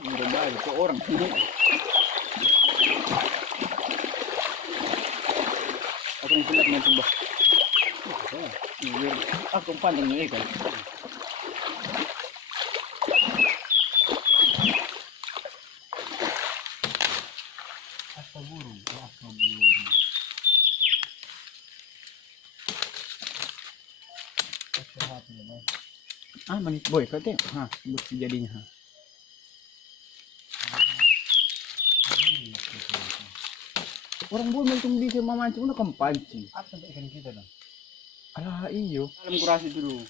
Udah itu orang. Aku yang sunat mancing bah. Aku pandang ini kan. Apa burung? Apa burung? Manis boy, katanya. Bukti jadinya. Orang buat mancing bisa memancing, udah kempancing. Apa sampai ikan kita dong? Alah iyo. Dalam kurasi dulu.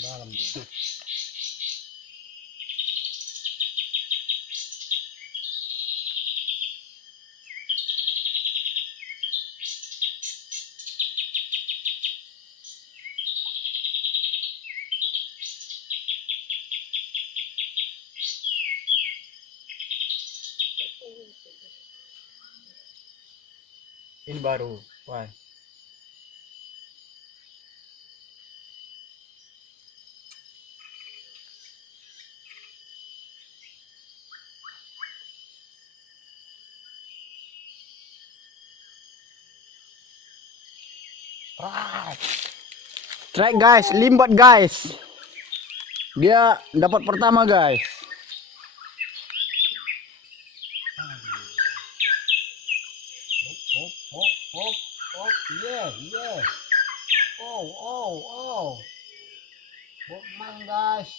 Dalam dulu. Ini baru, wah. Strike guys, limbat guys. Dia dapat pertama guys. Yeah. Oh. Bokman guys.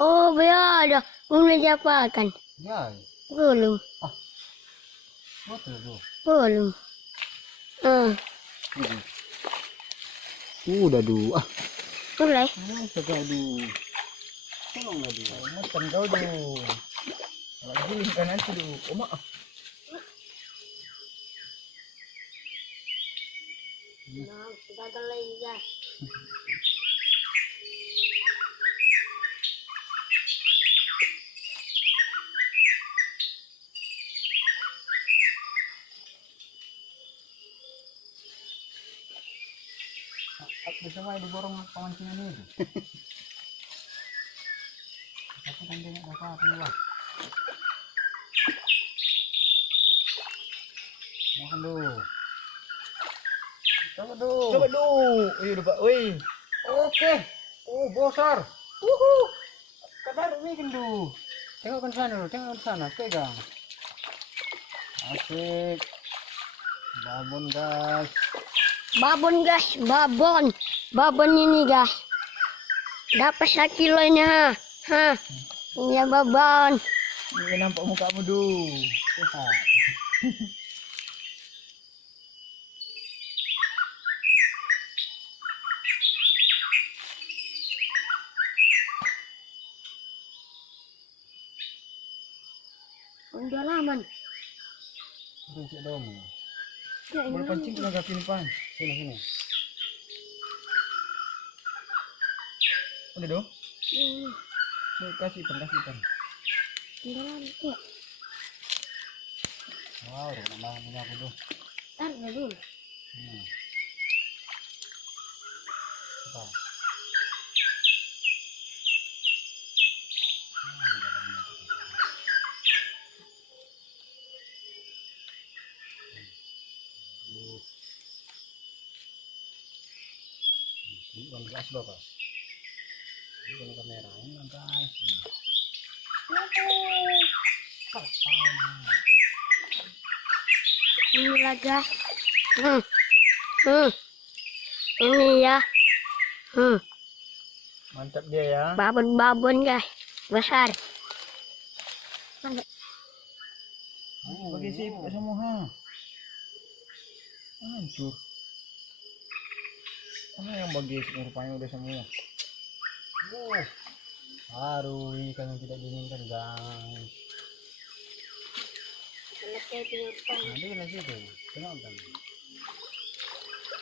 Oh, ada. Mulai diapakan? Ya. Belum. Betul tuh. Belum. Udah dua. Mulai. Sudah dulu. Tolong lagi. Makan kau dulu. Lagi kan nanti dulu. Maaf. Sudah lagi guys. Bisa main diborong pemancingan itu. Tapi kan dia nggak apa-apa lah. Makan dulu. Coba dulu. Iya Pak. Wih. Oke. Bosar. Kadar bikin dulu. Tengok ke sana dulu. Tengok ke sana. Pegang. Asik. Babon guys. Babon ini guys. Dapat 1 kilonya. Iya babon. Ini nampak mukamu dulu. Sehat. Udah laman. Cek dong. Boleh pancing kena gapin pan. Sini. Udah dong. Kasih ikan. Udah laman ya. Wow, udah punya aku tuh. Tar dulu. Apa? Ini gas bapak. Ini kamera ini guys. Ini lah guys. Ini ya. Mantap dia ya. Babon guys. Besar. Bagi siput semua. Hancur. yang bagus rupanya udah semua. Aduh, ikan yang tidak diinginkan guys. Nanti lagi tuh, tengok kan.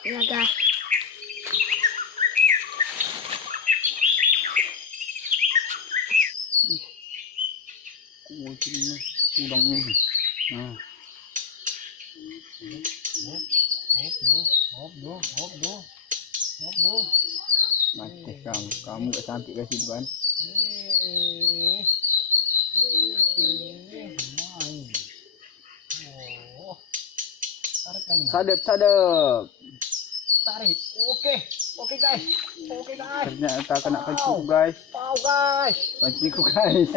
Iya guys. Udangnya. Nah. Hop. Mati kamu gak cantik guys itu kan. Sadap. Tarik. Oke guys. Ternyata kena panciku guys. Panciku guys.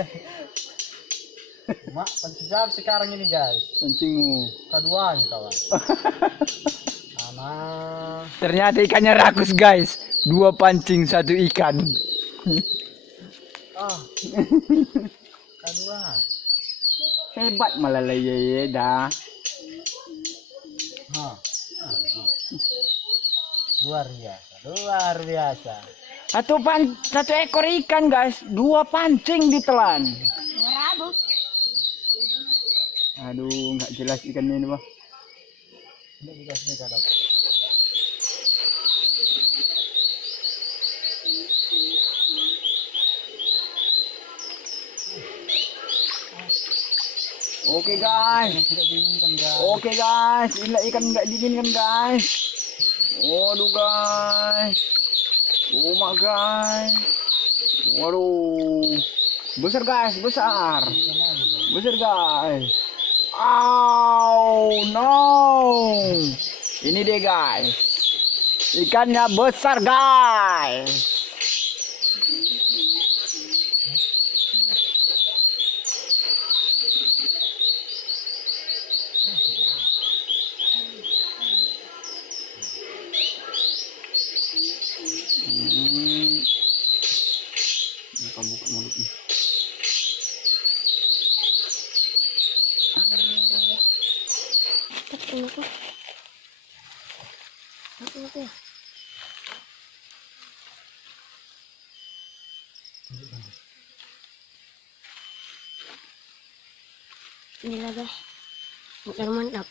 Mak, pancing sekarang ini guys. Pancingmu. Keduanya kawan. Aman. Ternyata ikannya rakus guys. 2 pancing 1 ikan. Kedua. Hebat malah leye dah. Luar biasa. 1 ekor ikan guys. 2 pancing ditelan. Rabuk. Aduh, nggak jelas ikannya ini mah. Ini dikasih kadang. Oke guys. Tidak diinginkan guys. Oke guys, ini ikan nggak diinginkan guys. Waduh guys. Oh my guys. Waduh. Besar guys, besar guys. Oh no. Ini deh guys. Ikannya besar guys. Buka mulutnya. Oke. Inilah guys. Mantap.